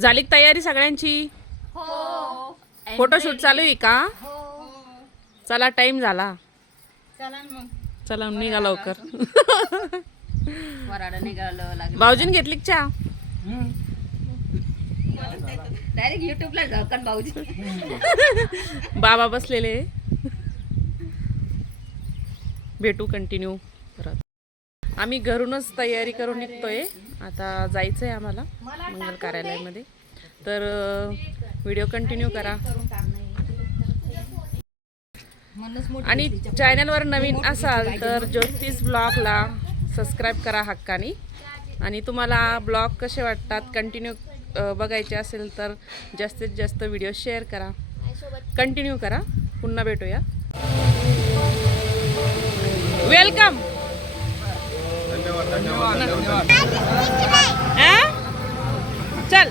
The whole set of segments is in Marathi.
झाली का तयारी सगळ्यांची? हो. फोटोशूट चालू आहे का? हो. चला टाइम झाला. चला मग. चला निघा लवकर. वराडा निघालं लागलं. भाऊजीन घेतली का चहा? डायरेक्ट युट्यूबला झळकन भाऊजी. बाबा बसलेले. भेटू कंटिन्यू परत. आम्ही घरूनच तयारी करून निघतोय. आता जायचंय आम्हाला मंगल कार्यालयामध्ये. तर व्हिडिओ कंटिन्यू करा. आणि चॅनलवर नवीन असाल तर ज्योतिष ब्लॉगला सबस्क्राईब करा हक्कानी. आणि तुम्हाला ब्लॉग कसे वाटतात कंटिन्यू बघायचे असेल तर जास्तीत जास्त व्हिडिओ शेअर करा. कंटिन्यू करा. पुन्हा भेटूया. वेलकम. चल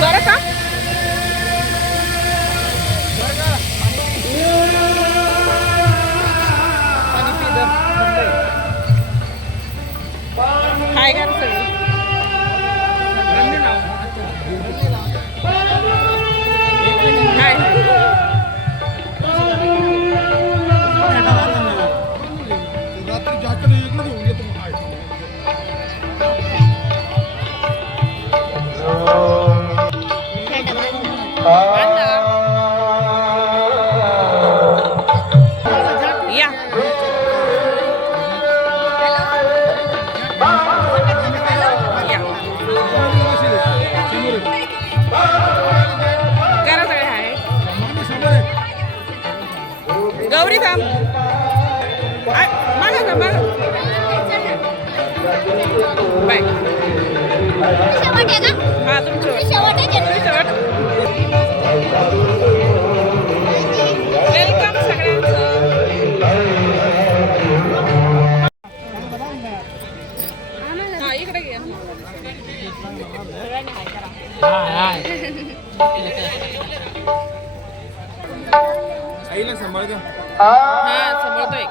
बरं का काय करा सगळं काय या करा सगळे आहे. गौरी थांब. मागा का मागा. बाय. हा तुमचं वेलकम सगळ्यांचं. हा इकडे घे. आईला सांभाळ का? हा सांभाळतोय.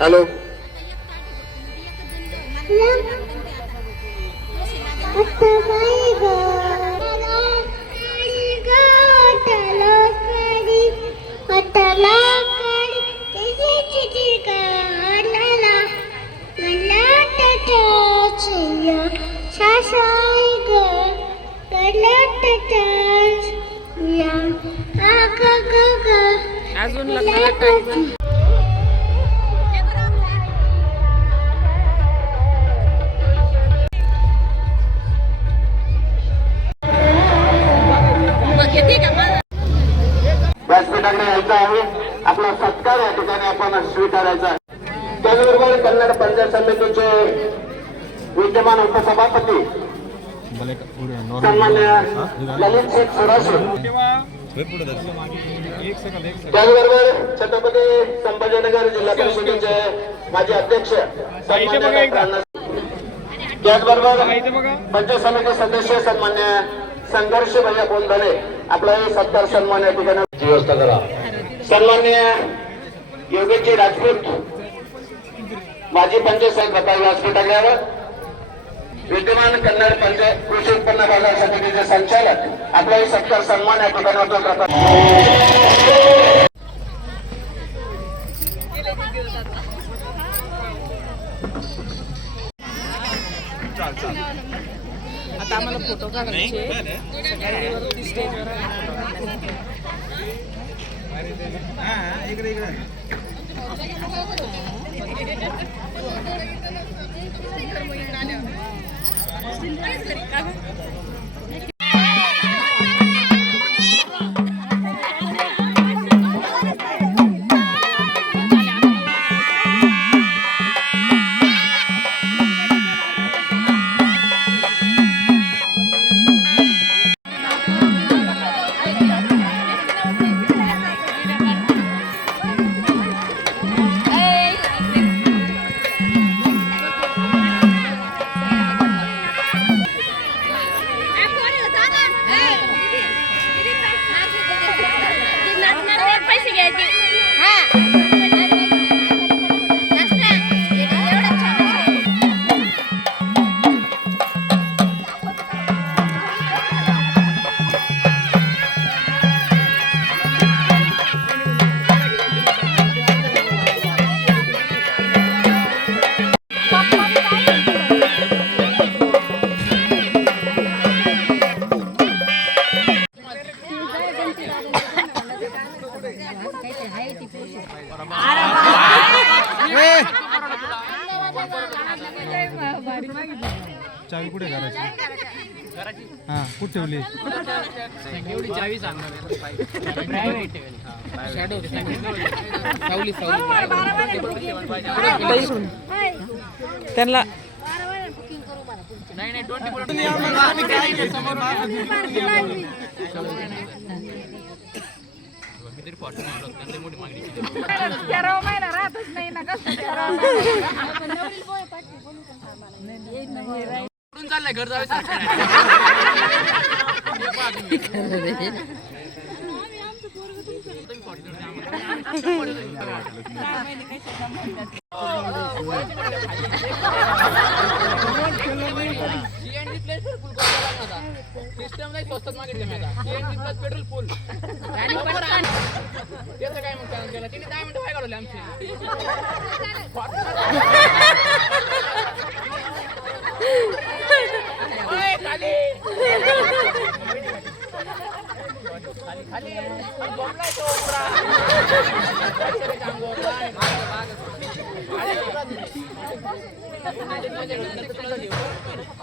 हॅलो. अजून लग्नाला टाइम. व्यासपीठाकडे यायचं आहे. आपला सत्कार या ठिकाणी आपण स्वीकारायचा आहे. त्याचबरोबर कन्नड पंचायत समितीचे विद्यमान उपसभापती सन्मान्य ललित शेख सुराशे, त्याचबरोबर छत्रपती संभाजीनगर जिल्हा परिषदेचे माजी अध्यक्ष सन्मान्य त्याचबरोबर पंचायत समिती सदस्य सन्मान्य संघर्ष भैया बोंधळे आपला सत्कार सन्मान या ठिकाणी व्यवस्था करा. सन्मान्य योगेशजी राजपूत माजी पंचायत समिती व्यासपीठावर विद्यमान कन्नड पंचायत कृषी उत्पन्न बाजार समितीचे संचालक आपलाही सत्कार सन्मान या ठिकाणी होतो करतात. आता आम्हाला फोटो काढायचे सगळ्यांवरती स्टेजवर. घ्यायची हा एवढं छान चावी कुठे घराची हा कुठे ठेवली एवढी चावी त्यांना नाही चाललंय घर जावे सिस्टम नाही स्वस्तात मागितलं मी आता सीएनजी प्लस पेट्रोल फुल त्याचं काय मग त्याला तिने 10 मिनिटं काय घालवले आमची खाली खाली बॉम्बला तो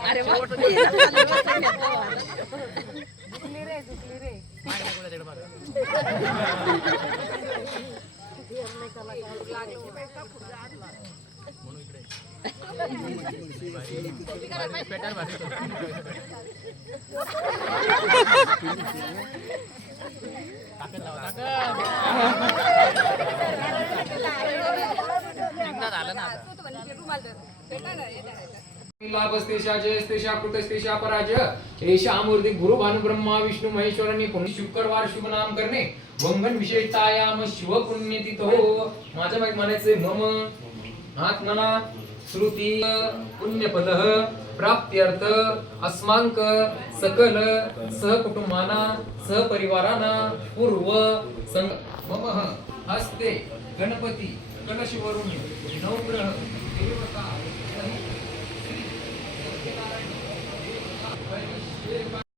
अरे लाभस्तेषा जयस्तेषा कुटस्तेषा पराजय एषा मूर्ति गुरु भानु ब्रह्मा विष्णु महेश्वरांनी पुण्य शुक्रवार शुभ नाम करणे वंगन विशेषतायाम शिव पुण्यतिथो माझ्या माहिती म्हणायचे मम आत्मना श्रुती पुण्यपदः प्राप्त्यर्थ अस्मांक सकल सहकुटुंबाना सहपरिवाराना पूर्व संग मम हस्ते गणपती कलशवरून नवग्रह देवता